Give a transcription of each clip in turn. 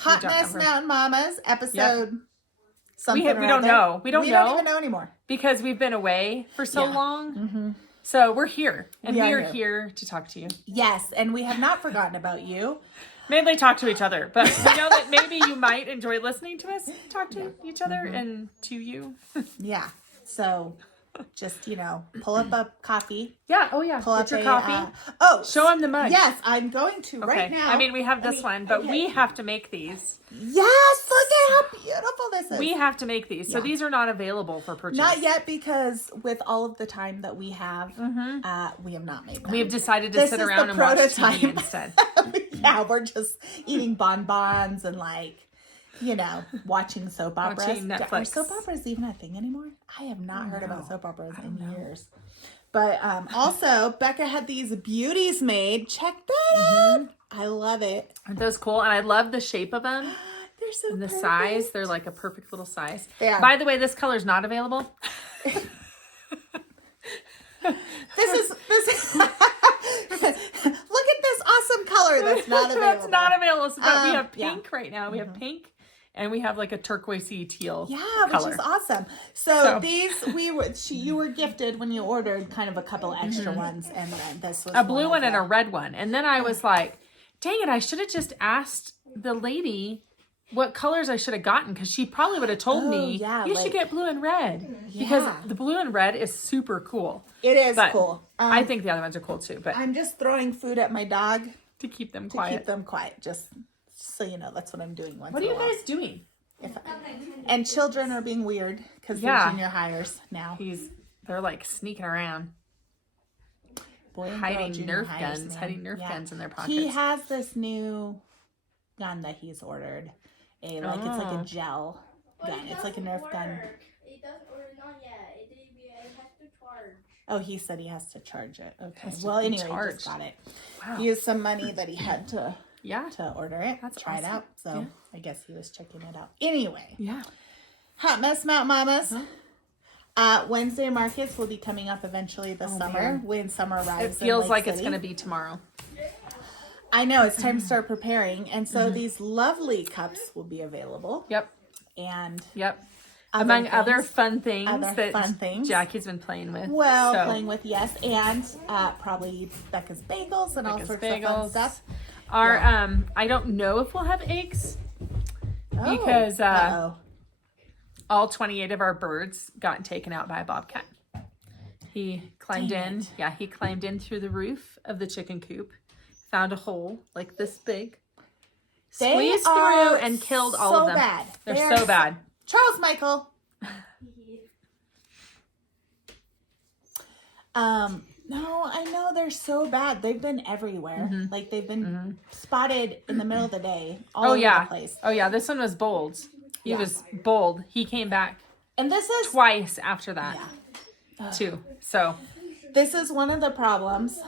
Hot Mess Mountain Mamas episode. Yep. Something we don't know. We don't even know anymore because we've been away for so long. Mm-hmm. So we're here, and we are here to talk to you. Yes, and we have not forgotten about you. Mainly talk to each other, but we know that maybe you might enjoy listening to us talk to each other and to you. Yeah. So just, pull up a coffee. Yeah. Oh, yeah. Pull up your a coffee. show them the mug. Yes, I'm going to right now. I mean, we have this one, but we have to make these. Yes, look at how beautiful this is. We have to make these. So these are not available for purchase. Not yet, because with all of the time that we have, we have not made them. We have decided to sit around and watch TV instead. Yeah, we're just eating bonbons and watching soap operas. Watching Netflix. Are soap operas even a thing anymore? I have not heard about soap operas in years. But also, Becca had these beauties made. Check that out. I love it. Aren't those cool? And I love the shape of them. They're so and the perfect. size. They're like a perfect little size. Yeah. By the way, this color is not available. This is look at this awesome color that's not available. That's not available. But we have pink right now. We have pink, and we have like a turquoisey teal. Yeah, color. which is awesome. So these you were gifted when you ordered kind of a couple extra ones, and then this was a blue one and a red one. And then I was like, dang it! I should have just asked the lady what colors I should have gotten, because she probably would have told me you should get blue and red, because the blue and red is super cool. It is cool. I think the other ones are cool too. But I'm just throwing food at my dog to keep them quiet. Just so you know, that's what I'm doing. What are you guys doing? And children are being weird because they're junior hires now. They're like sneaking around. Hiding Nerf guns in their pockets. He has this new gun that he's ordered. It's like a gel gun. It's like a Nerf gun. It does order not yet. It has to charge. Oh, he said he has to charge it. Okay. Well, anyway, he just got it. Wow. He used some money that he had to order it. That's try awesome. it out. So I guess he was checking it out. Anyway. Yeah. Hot Mess Mountain Mamas. Wednesday markets will be coming up eventually this summer when summer arrives. It feels like it's going to be tomorrow. I know, it's time to start preparing. And so these lovely cups will be available. Yep. And among other fun things Jackie's been playing with. Playing with, yes. And probably Becca's bagels and all sorts of fun stuff. I don't know if we'll have eggs because all 28 of our birds got taken out by a bobcat. He climbed in. Yeah, he climbed in through the roof of the chicken coop. Found a hole like this big, squeezed through, and killed all of them. Bad. They're so bad. Charles Michael. No, I know they're so bad. They've been everywhere. Like they've been spotted in the middle of the day all over the place. Oh yeah, this one was bold. He was bold. He came back, and this is twice after that too. So this is one of the problems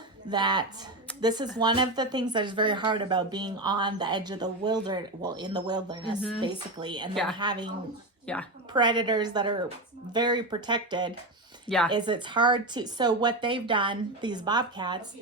this is one of the things that is very hard about being on the edge of the in the wilderness, basically, and then having predators that are very protected. Is it's hard to. So what they've done, these bobcats,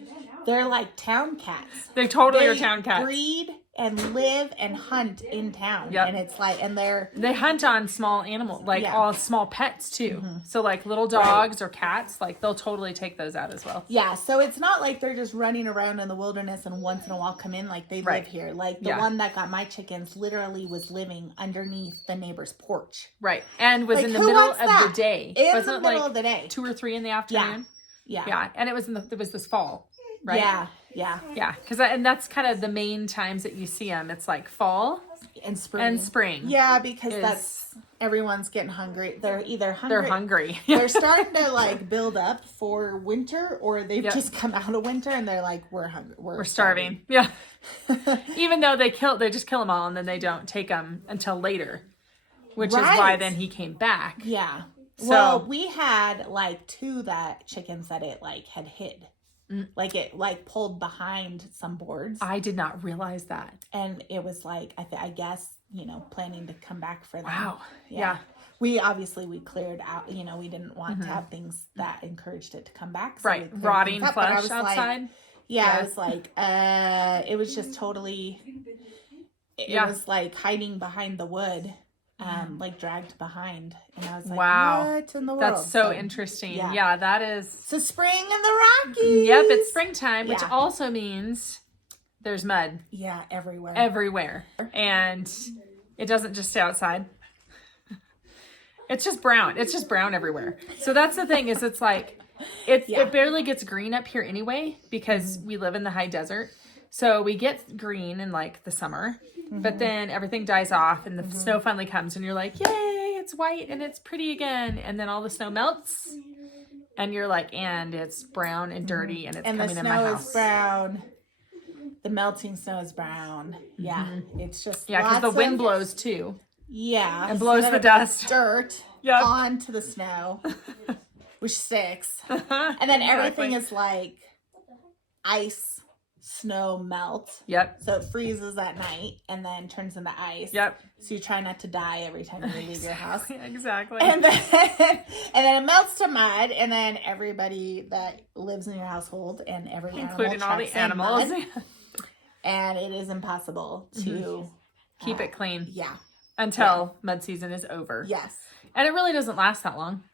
they're like town cats. They totally are town cats. Breed and live and hunt in town. And it's like, and they hunt on small animals, like all small pets too. So like little dogs or cats, like they'll totally take those out as well. Yeah. So it's not like they're just running around in the wilderness and once in a while come in, like they live here. Like the one that got my chickens literally was living underneath the neighbor's porch. Right. And was in the middle of the day. Wasn't it middle of the day. 2 or 3 in the afternoon? Yeah. And it was this fall, right? Yeah. Because and that's kind of the main times that you see them. It's like fall and spring. Yeah, because that's everyone's getting hungry. They're either hungry. They're hungry. They're starting to like build up for winter, or they've just come out of winter and they're like, we're hungry. We're starving. Yeah. Even though they just kill them all and then they don't take them until later, which is why then he came back. Yeah. So we had like 2 chickens that it like had hid. Like it like pulled behind some boards. I did not realize that. And it was like, I guess, planning to come back for them. Wow. Yeah. We cleared out, we didn't want to have things that encouraged it to come back. So right. Rotting flesh outside. I was like, it was just totally, it was like hiding behind the wood, like dragged behind. And I was like, wow. what in the world? That's so interesting. Yeah, that is. So spring in the Rockies. Yep, it's springtime, which also means there's mud. Yeah, everywhere. Everywhere. And it doesn't just stay outside. It's just brown. It's just brown everywhere. So that's the thing is it's like, it barely gets green up here anyway because we live in the high desert. So we get green in like the summer, but then everything dies off and the snow finally comes and you're like, yay, it's white and it's pretty again. And then all the snow melts and you're like, and it's brown and dirty and it's coming in my house. And the snow is brown. The melting snow is brown. Yeah. It's just because the wind blows too. Yeah. And blows the dust. Dirt onto the snow, which sticks. And then everything is like ice, snow, melt. Yep. So it freezes at night and then turns into ice. Yep. So you try not to die every time you leave your house. Exactly. And then it melts to mud, and then everybody that lives in your household and every including animal all the animals. Mud, and it is impossible to keep it clean. Yeah. Until mud season is over. Yes. And it really doesn't last that long.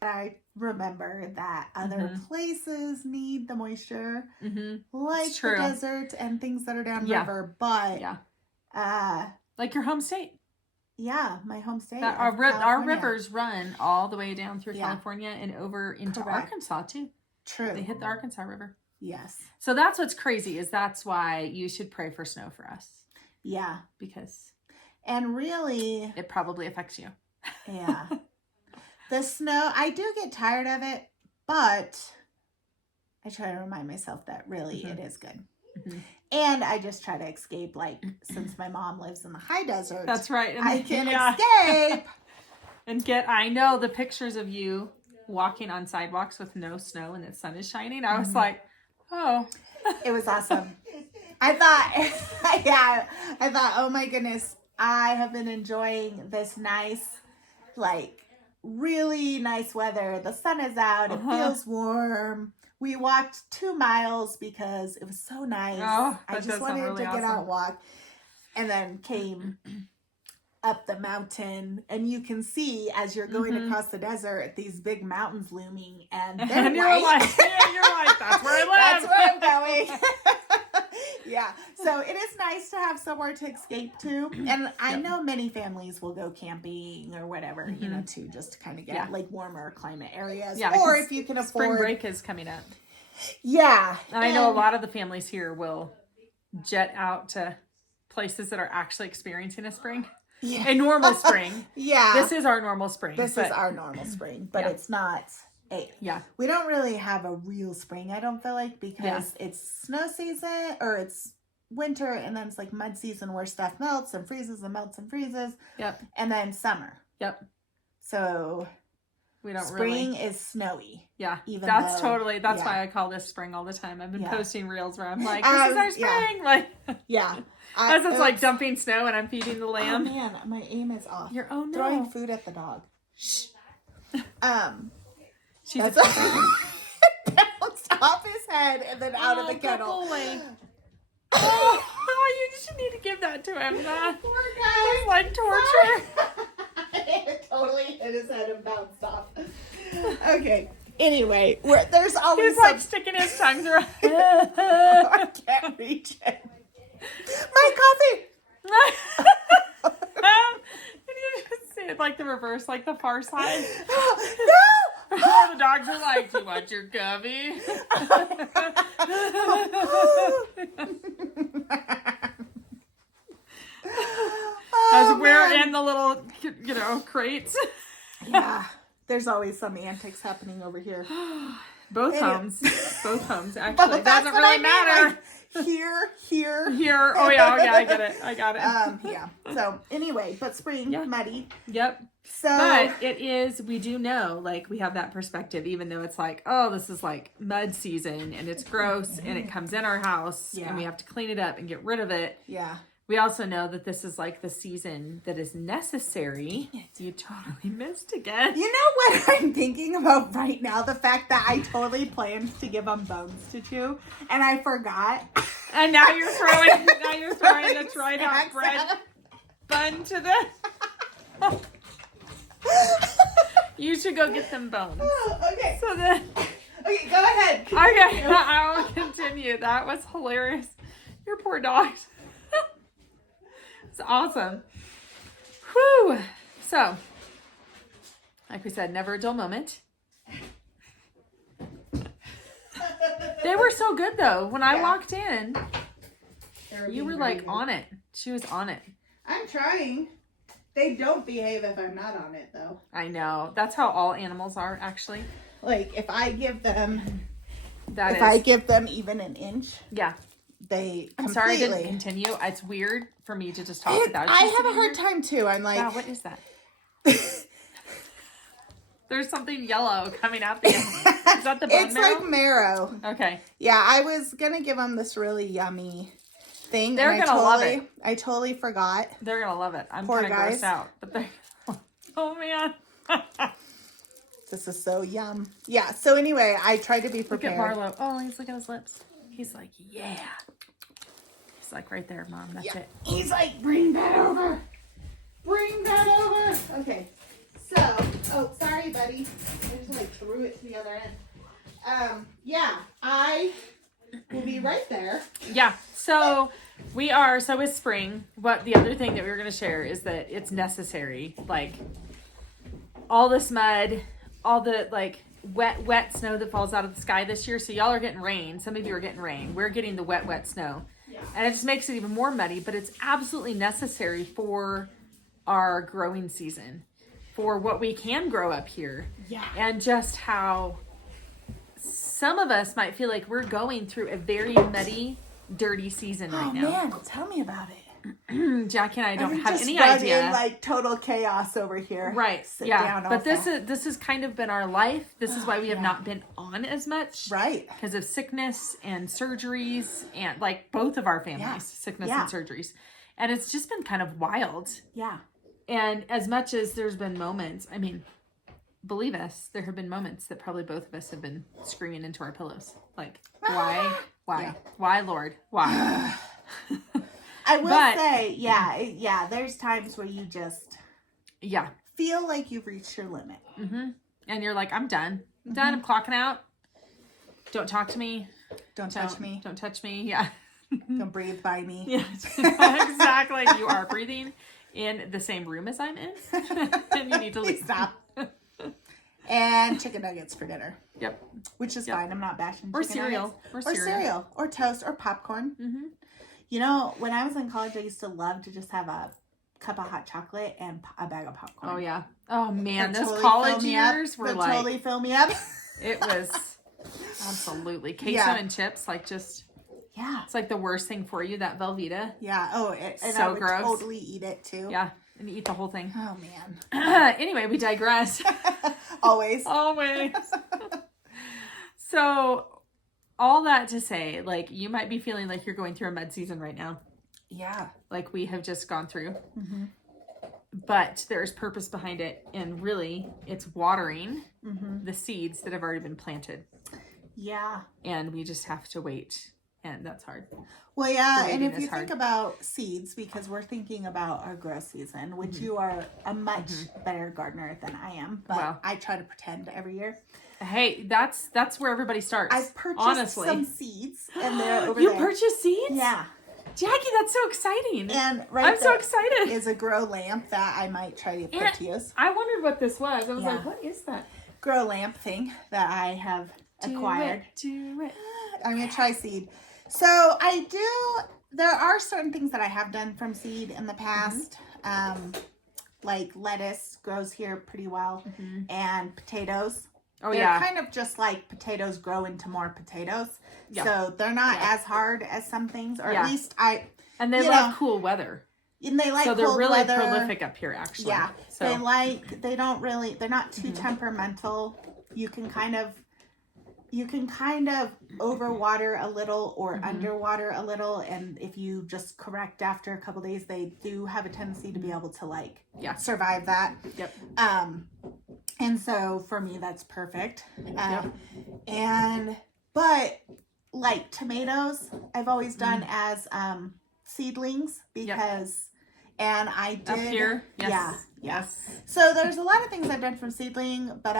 I remember that other places need the moisture, like the desert and things that are downriver. But like your home state. Yeah, my home state. Our rivers run all the way down through California and over into Arkansas too. True. They hit the Arkansas River. Yes. So that's what's crazy is that's why you should pray for snow for us. Yeah. Because and really it probably affects you. Yeah. The snow, I do get tired of it, but I try to remind myself that really it is good. And I just try to escape, like, since my mom lives in the high desert. That's right. And I can escape. And I know the pictures of you walking on sidewalks with no snow and the sun is shining. I was like, oh. It was awesome. I thought, oh my goodness, I have been enjoying this nice, like, really nice weather. The sun is out. It feels warm. We walked 2 miles because it was so nice. Oh, I just wanted really to get out and walk. And then came up the mountain. And you can see as you're going across the desert, these big mountains looming. And they're and you're like, that's where I live. That's where I'm going. Yeah. So it is nice to have somewhere to escape to. And I know many families will go camping or whatever, you know, to just kind of get like warmer climate areas. Yeah, or if you can afford. Spring break is coming up. Yeah. And I know a lot of the families here will jet out to places that are actually experiencing a spring. Yeah. A normal spring. Yeah. This is our normal spring. This is our normal spring, but it's not. We don't really have a real spring, I don't feel like, because it's snow season or it's winter and then it's like mud season where stuff melts and freezes and melts and freezes. Yep. And then summer. Yep. So we don't spring is snowy. Yeah. Even that's though, totally why I call this spring all the time. I've been posting reels where I'm like, this is our spring. Like as it's like dumping snow and I'm feeding the lamb. Oh man, my aim is off. You're throwing food at the dog. Shh. She's bounced off his head and then out of the kennel. You just need to give that to him. That poor guy. It's like torture. It totally hit his head and bounced off. Okay. Anyway, there's always he's like sticking his tongue around. I can't reach it. My coffee. And you just see it like the reverse, like the far side. No. The dogs are like, do you want your coffee? As we're in the little, crates. Yeah. There's always some antics happening over here. Both homes, actually. It doesn't really matter. Like, here. Oh yeah, I get it. Yeah. So anyway, but spring, muddy. Yep. So, but it is, we do know, like, we have that perspective, even though it's like, oh, this is like mud season and it's gross and it comes in our house and we have to clean it up and get rid of it. Yeah. We also know that this is like the season that is necessary. You totally missed again. You know what I'm thinking about right now? The fact that I totally planned to give them bones to chew and I forgot. And now you're throwing the dried out bread bun to the. You should go get them bones. Okay. So then. Okay, go ahead. Okay, I will continue. That was hilarious. Your poor dogs. It's awesome. Whew. So, like we said, never a dull moment. They were so good though. When I walked in, you were like on it. She was on it. I'm trying. They don't behave if I'm not on it though. I know. That's how all animals are actually. Like if I give them That if I give them even an inch, yeah. they I'm sorry I didn't continue. It's weird for me to just talk without you. I have a hard time too. I'm like, wow, what is that? There's something yellow coming out the end. Is that the bone it's marrow? like marrow. Okay. Yeah, I was gonna give them this really yummy thing. They're gonna love it. I totally forgot. They're gonna love it. I'm Poor kind of guys. grossed out, but they're. Oh man. This is so yum. Yeah. So anyway, I tried to be Look prepared. at Marlo. Oh, he's looking at his lips. He's like, yeah. He's like, right there, Mom. That's it. He's like, bring that over. Bring that over. Okay. So, oh, sorry, buddy. I just like threw it to the other end. Yeah, I will be right there. Yeah. So so it's spring. What the other thing that we were going to share is that it's necessary. Like all this mud, all the like wet snow that falls out of the sky this year. So y'all are getting rain. Some of you are getting rain. We're getting the wet snow. Yeah. And it just makes it even more muddy, but it's absolutely necessary for our growing season, for what we can grow up here. Yeah. And just how some of us might feel like we're going through a very muddy, dirty season right now. Man, tell me about it. Jackie and I don't have any just idea. in like total chaos over here. Right. Sit Yeah. down But also. this has kind of been our life. This is why we have not been on as much. Right. Because of sickness and surgeries and like both of our families, Yeah. sickness Yeah. and surgeries. And it's just been kind of wild. Yeah. And as much as there's been moments, I mean, believe us, there have been moments that probably both of us have been screaming into our pillows. Like, why? Yeah. Why, Lord? Why? I will say, yeah, there's times where you just feel like you've reached your limit. Mm-hmm. And you're like, I'm done. I'm done. I'm clocking out. Don't talk to me. Don't touch me. Don't touch me. Yeah. Don't breathe by me. Yeah, exactly. You are breathing in the same room as I'm in. And you need to leave. Stop. And chicken nuggets for dinner. Yep. Which is fine. I'm not bashing Or chicken cereal. nuggets. Or cereal. Or toast. Or popcorn. Mm-hmm. You know, when I was in college, I used to love to just have a cup of hot chocolate and a bag of popcorn. Oh, yeah. Oh, man. That'd Those totally college fill me years up. were That'd like... totally fill me up. It was... Absolutely. Queso and chips, like just... Yeah. It's like the worst thing for you, that Velveeta. Yeah. Oh, and so I would gross. totally eat it, too. Yeah. And eat the whole thing. Oh, man. Anyway, we digress. Always. Always. So, all that to say, like, you might be feeling like you're going through a mud season right now. Yeah. Like we have just gone through. Mm-hmm. But there's purpose behind it. And really, it's watering the seeds that have already been planted. Yeah. And we just have to wait. And that's hard. Well, yeah, The and waiting if you is hard. think about seeds, because we're thinking about our growth season, which you are a much better gardener than I am, but Wow. I try to pretend every year. Hey, that's where everybody starts. I've purchased honestly. some seeds, and they're over You there. purchased seeds? Yeah. Jackie, that's so exciting. And right I'm so there excited. is a grow lamp that I might try to put to use. I wondered what this was. I was Yeah. like, what is that? Grow lamp thing that I have acquired. Do it. I'm going to try seed. So there are certain things that I have done from seed in the past. Like lettuce grows here pretty well, and potatoes. Oh, They're yeah. kind of just like potatoes grow into more potatoes. Yeah. So they're not as hard as some things, or Yeah. at least And they you love know, cool weather. and they like So they're cold really weather. prolific up here, actually. Yeah. So They're not too temperamental. You can kind of overwater a little or underwater a little, and if you just correct after a couple days, they do have a tendency to be able to survive that. Yep. And so for me, that's perfect. Yep. But like tomatoes, I've always done as seedlings because, and I did. Up here? Yes. Yeah. Yes. So there's a lot of things I've done from seedling, but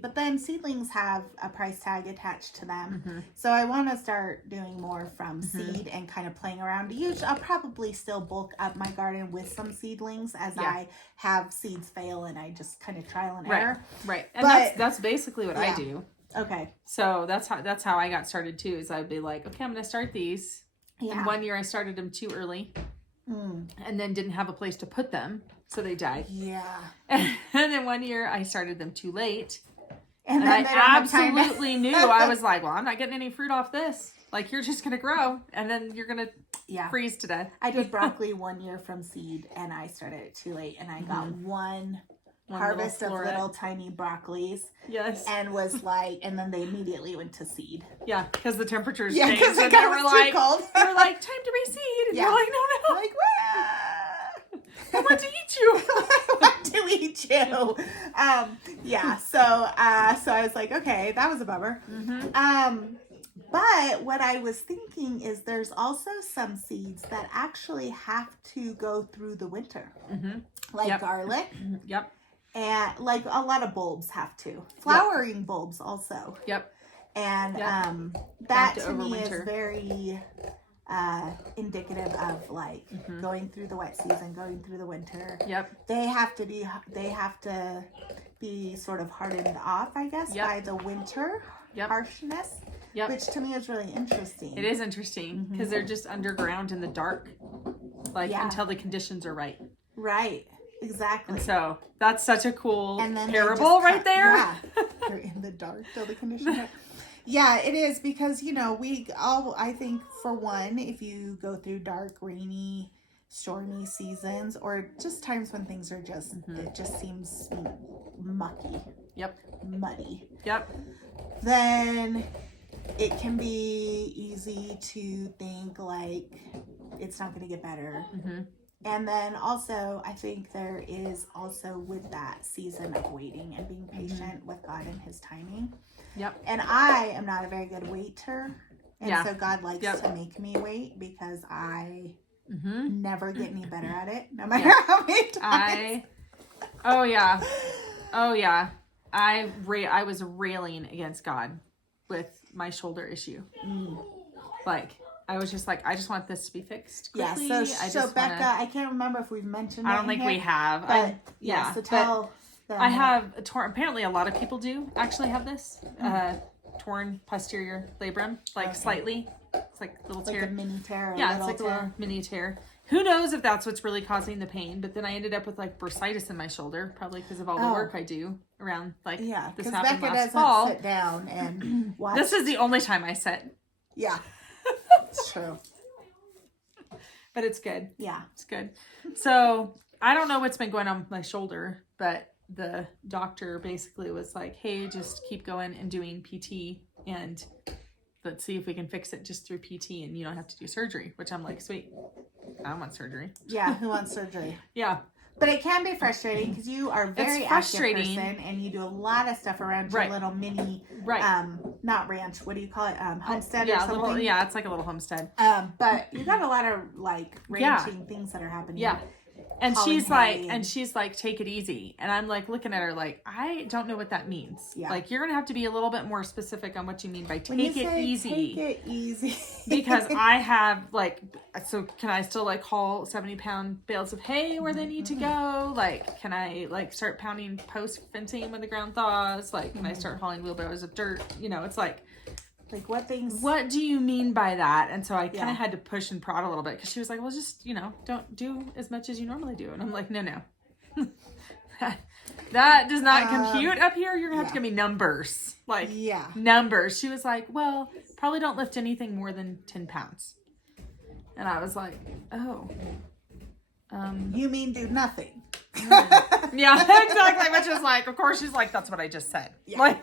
but then seedlings have a price tag attached to them. So I want to start doing more from seed and kind of playing around. Usually I'll probably still bulk up my garden with some seedlings as I have seeds fail and I just kind of trial and error. Right. And that's basically what I do. Okay. So that's how I got started too, is I'd be like, okay, I'm going to start these. Yeah. And one year I started them too early and then didn't have a place to put them. So they died. Yeah. And then one year I started them too late. And I absolutely knew. I was like, well, I'm not getting any fruit off this. Like, you're just going to grow. And then you're going to freeze to death. I did broccoli one year from seed. And I started it too late. And I got one harvest of little tiny broccolis. Yes. And was like, and then they immediately went to seed. Yeah. Because the temperatures changed. And they were like, cold. They were like, time to be seed. And you're like, no. Like, I want to eat you. I want to eat you. So I was like, okay, that was a bummer. But what I was thinking is there's also some seeds that actually have to go through the winter. Like garlic. Yep. And like a lot of bulbs have to. Flowering bulbs also. Yep. And that to me is very indicative of like going through the wet season, going through the winter. Yep. They have to be sort of hardened off, I guess, by the winter harshness. Yep. Which to me is really interesting. It is interesting because they're just underground in the dark, until the conditions are right. Right. Exactly. And so that's such a cool parable right there. Yeah. They're in the dark till the conditions are right. Yeah, it is because, I think for one, if you go through dark, rainy, stormy seasons or just times when things are just, it just seems mucky. Yep. Muddy. Yep. Then it can be easy to think like it's not going to get better. And then also, I think there is also with that season of waiting and being patient with God and His timing. Yep. And I am not a very good waiter. And so God likes to make me wait because I never get any better at it, no matter how many times. Oh yeah. I was railing against God with my shoulder issue. I was just like, I just want this to be fixed quickly. Yeah, so Becca, I can't remember if we've mentioned I don't think we have. But, so tell them. I have apparently a lot of people do actually have this. Torn posterior labrum, slightly. It's like a little tear. Like a mini tear. It's like a little mini tear. Who knows if that's what's really causing the pain, but then I ended up with bursitis in my shoulder, probably because of all the work I do around this happened Becca last fall. Sit down and watch. This is the only time I sit. Yeah. It's true. But it's good. Yeah. It's good. So I don't know what's been going on with my shoulder, but the doctor basically was like, hey, just keep going and doing PT and let's see if we can fix it just through PT and you don't have to do surgery, which I'm like, sweet. I don't want surgery. Yeah. Who wants surgery? Yeah. But it can be frustrating because you are a very active person and you do a lot of stuff around your little mini, not ranch, what do you call it? Homestead or something? It's like a little homestead. But you got a lot of ranching things that are happening. Yeah. And she's like, take it easy. And I'm like looking at her like, I don't know what that means. Yeah. Like, you're going to have to be a little bit more specific on what you mean by take it easy. Take it easy. Because I have so can I still haul 70-pound bales of hay where they need to go? Can I start pounding post fencing when the ground thaws? Can I start hauling wheelbarrows of dirt? It's what do you mean by that? And so I kind of had to push and prod a little bit because she was like, well, just, don't do as much as you normally do. And I'm like, no. that does not compute up here. You're going to have to give me numbers. Numbers. She was like, well, probably don't lift anything more than 10 pounds. And I was like, oh. You mean do nothing. Yeah, exactly. Which is of course she's like, that's what I just said. Yeah.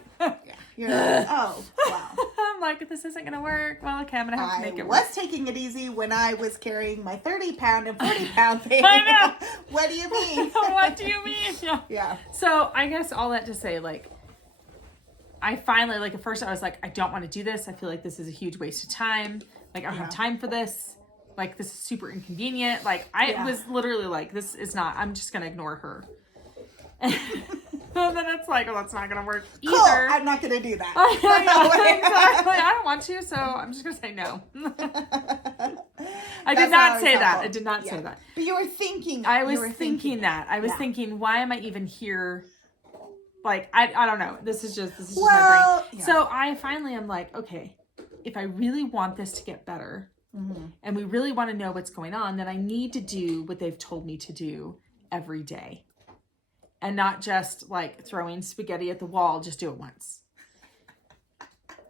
You're like, oh, wow. I'm like, this isn't going to work. Well, okay, I'm going to have to make it work. I was taking it easy when I was carrying my 30-pound and 40-pound thing. I know. What do you mean? What do you mean? Yeah. So I guess all that to say, I finally, like, at first I was like, I don't want to do this. I feel like this is a huge waste of time. Like, I don't have time for this. Like, this is super inconvenient. Like, I was literally like, this is not, I'm just going to ignore her. And then it's like, well, that's not going to work either. Cool. I'm not going to do that. Exactly. I don't want to, so I'm just going to say no. I did not say that. I did not say that. But you were thinking. I was thinking that. I was thinking, why am I even here? Like, I don't know. This is just my brain. Yeah. So I finally am like, okay, if I really want this to get better and we really want to know what's going on, then I need to do what they've told me to do every day. And not just like throwing spaghetti at the wall, just do it once.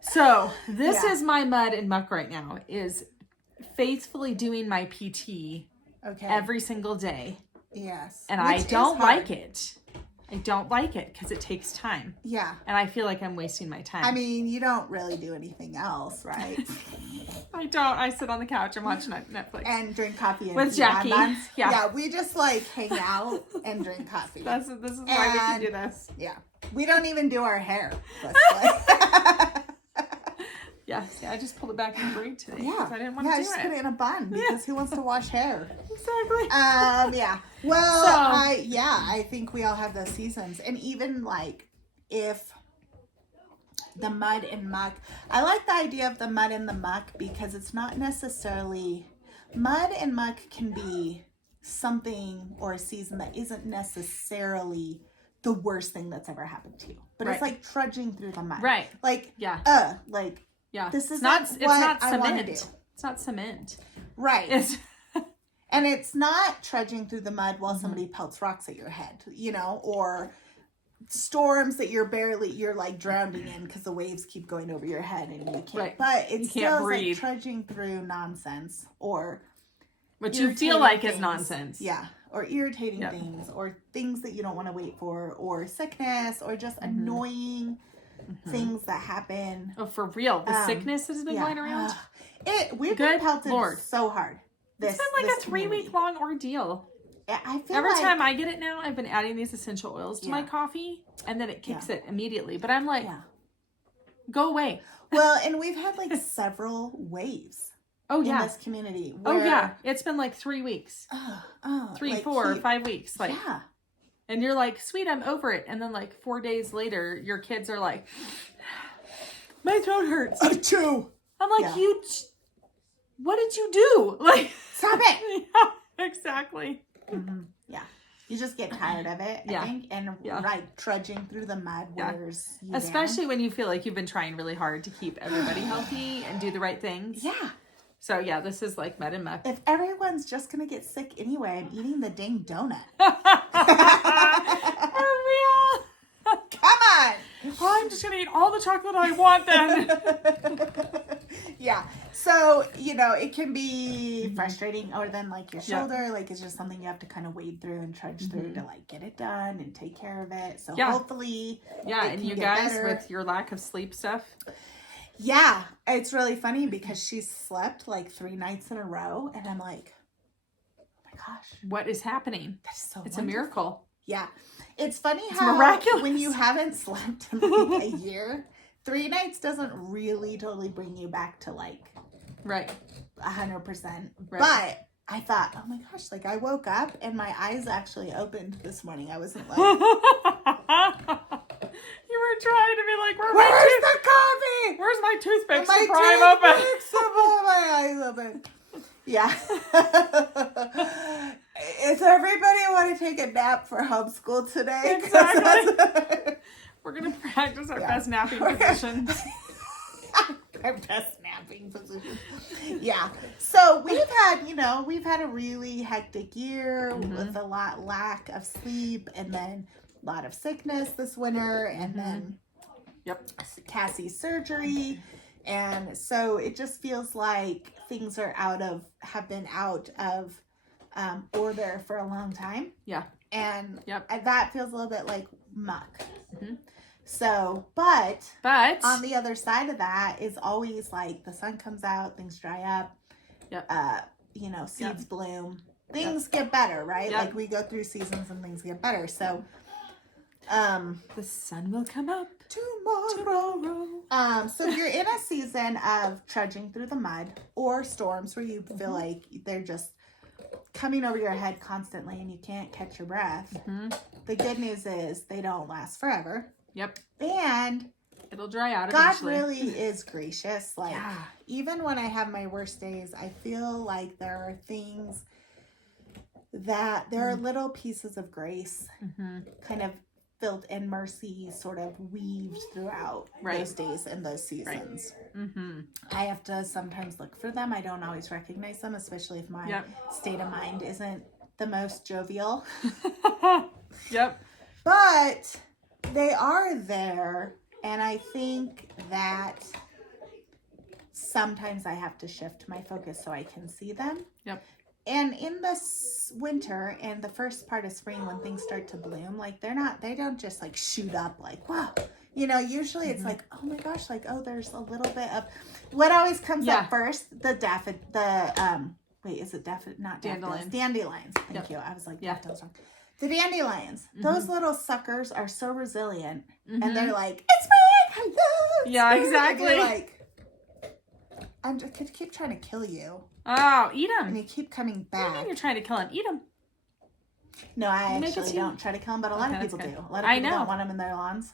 So this is my mud and muck right now, is faithfully doing my PT every single day. Yes. And I don't like it. I don't like it because it takes time. Yeah. And I feel like I'm wasting my time. I mean, you don't really do anything else, right? I don't. I sit on the couch and watch Netflix. And drink coffee and with Jackie. Yeah, we just like hang out and drink coffee. This is why we can do this. Yeah. We don't even do our hair. Yeah, see, I just pulled it back in the braid today. Yeah. I didn't want to do it. I just put it in a bun because who wants to wash hair? Exactly. Yeah. Well, I think we all have those seasons. And even like if the mud and muck, I like the idea of the mud and the muck because it's not necessarily, mud and muck can be something or a season that isn't necessarily the worst thing that's ever happened to you. But it's like trudging through the mud. Right. Like, this is not what I cement. want to do. It's not cement. Right. And it's not trudging through the mud while somebody pelts rocks at your head, or storms that you're like drowning in because the waves keep going over your head and you can't. Right. But it's still like trudging through nonsense or what you feel like is nonsense. Yeah. Or irritating things or things that you don't want to wait for or sickness or just annoying things that happen. Oh, for real. The sickness that has been going around. We've been pelted so hard. It's been like a 3-week long ordeal. I feel every time I get it now, I've been adding these essential oils to my coffee and then it kicks it immediately. But I'm like, go away. Well, and we've had like several waves. In this community. It's been like 3 weeks. 3, 4, 5 weeks. Like, and you're like, sweet, I'm over it. And then like 4 days later, your kids are like, my throat hurts. Achoo. I'm like, what did you do? Like, stop it. Yeah, exactly. Yeah. You just get tired of it, I think. And trudging through the mud wears you especially when you feel like you've been trying really hard to keep everybody healthy and do the right things. Yeah. So, yeah, this is like mud and muck. If everyone's just going to get sick anyway, I'm eating the dang donut. For real? Come on. I'm just going to eat all the chocolate I want then. Yeah. So, it can be frustrating. Or then, like, your shoulder, like, it's just something you have to kind of wade through and trudge through to, like, get it done and take care of it. So, hopefully, and you guys, with your lack of sleep stuff. Yeah, it's really funny because she slept like 3 nights in a row, and I'm like, oh my gosh, what is happening? That's so it's wonderful. A miracle. Yeah, it's funny how miraculous. When you haven't slept in like a year, 3 nights doesn't really totally bring you back to like 100%. But I thought, oh my gosh, like I woke up and my eyes actually opened this morning. I wasn't like. You were trying to be like, where's the coffee? Where's my toothpicks? My toothpicks open. My eyes open. Yeah. Is everybody want to take a nap for homeschool today? Exactly. We're going to practice our best napping positions. Our best napping position. Yeah. So we've had a really hectic year with a lack of sleep and then a lot of sickness this winter and then Cassie's surgery. And so it just feels like things are have been out of order for a long time. Yeah. And that feels a little bit like muck. So, but on the other side of that is always like the sun comes out, things dry up, seeds bloom, things get better, right? Like we go through seasons and things get better. So The sun will come up tomorrow. So if you're in a season of trudging through the mud or storms where you feel like they're just coming over your head constantly and you can't catch your breath, the good news is they don't last forever. Yep. And it'll dry out God eventually. really is gracious. Like, even when I have my worst days, I feel like there are things that there are little pieces of grace kind of built in mercy, sort of weaved throughout those days and those seasons. I have to sometimes look for them. I don't always recognize them, especially if my state of mind isn't the most jovial. But they are there, and I think that sometimes I have to shift my focus so I can see them. And in this winter and the first part of spring, when things start to bloom, like they don't just like shoot up like, wow. You know, usually it's like, oh my gosh, like, oh, there's a little bit of what always comes up first, wait, is it not dandelions? Dandelions. Thank you. I was like, daffodils wrong. The dandelions, those little suckers are so resilient, and they're like, it's spring! Yeah, exactly. Like, I could keep trying to kill you. Oh, eat them. And you keep coming back. What do you mean you're trying to kill them? Eat them. No, I actually don't try to kill them, but a lot of people do. A lot of people don't want them in their lawns.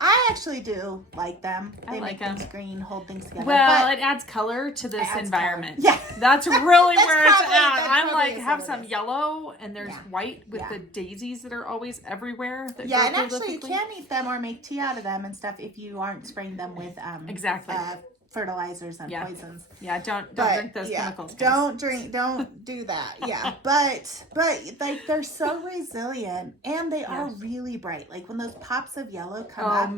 I actually do like them. They make things green, hold things together. Well, it adds color to this environment. Color. Yeah. That's really where it's at. I'm like, have some yellow, and there's white with the daisies that are always everywhere. And actually you can eat them or make tea out of them and stuff if you aren't spraying them with fertilizers and poisons. Yeah, don't drink those chemicals. Don't do that. But like they're so resilient, and they are really bright. Like when those pops of yellow come up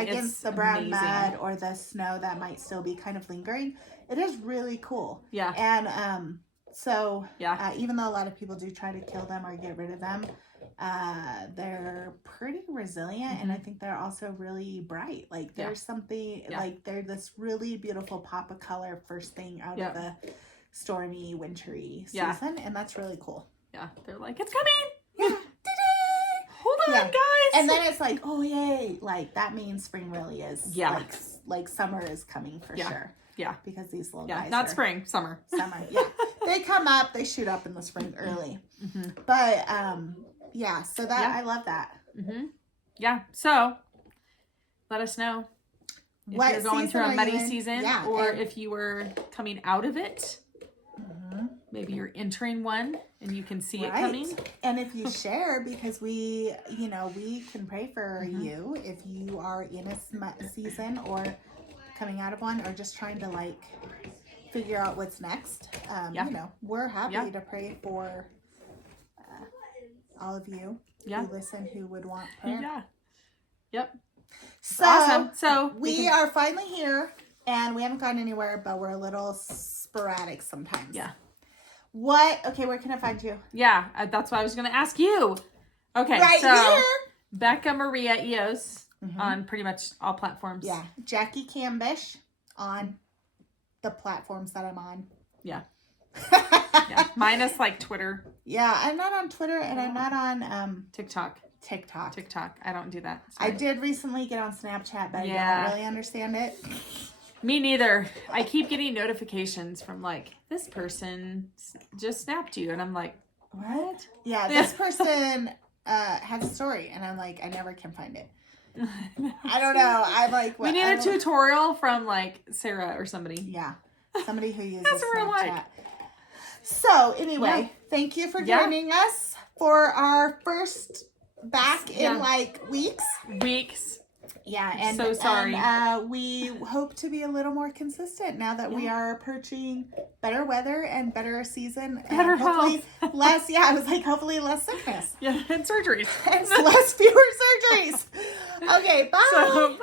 against the brown mud or the snow that might still be kind of lingering, it is really cool. And even though a lot of people do try to kill them or get rid of them, they're pretty resilient, and I think they're also really bright. Like there's something like they're this really beautiful pop of color first thing out of a stormy, wintry season, and that's really cool. They're like, it's coming. Hold on, guys. And then it's like, oh yay! Like that means spring really is. Like summer is coming for sure. Because these little guys not spring, summer. They come up, they shoot up in the spring early. But so that I love that. So let us know if what you're going through a muddy season, or and if you were coming out of it. Maybe you're entering one and you can see it coming. And if you share, because we can pray for you if you are in a season or coming out of one, or just trying to like figure out what's next. We're happy to pray for all of you who listen, who would want prayer. So awesome. So we are finally here, and we haven't gone anywhere, but we're a little sporadic sometimes. Where can I find you? That's what I was going to ask you. Okay, here. Becca Maria Eos on pretty much all platforms. Jackie Cambish on the platforms that I'm on. Minus like Twitter. I'm not on Twitter, and I'm not on TikTok. I don't do that. Sorry. I did recently get on Snapchat, but I don't really understand it. Me neither. I keep getting notifications from like, this person just snapped you, and I'm like, what? This person has a story, and I'm like, I never can find it. I don't know. I'm like, we need a tutorial from like Sarah or somebody. Somebody who uses That's what Snapchat. we're like. So anyway, thank you for joining us for our first back in like weeks. And so sorry. And, we hope to be a little more consistent now that we are approaching better weather and better season, better and hopefully health. less. I was like, hopefully less sickness. And surgeries. And less fewer surgeries. Okay, bye. Bye.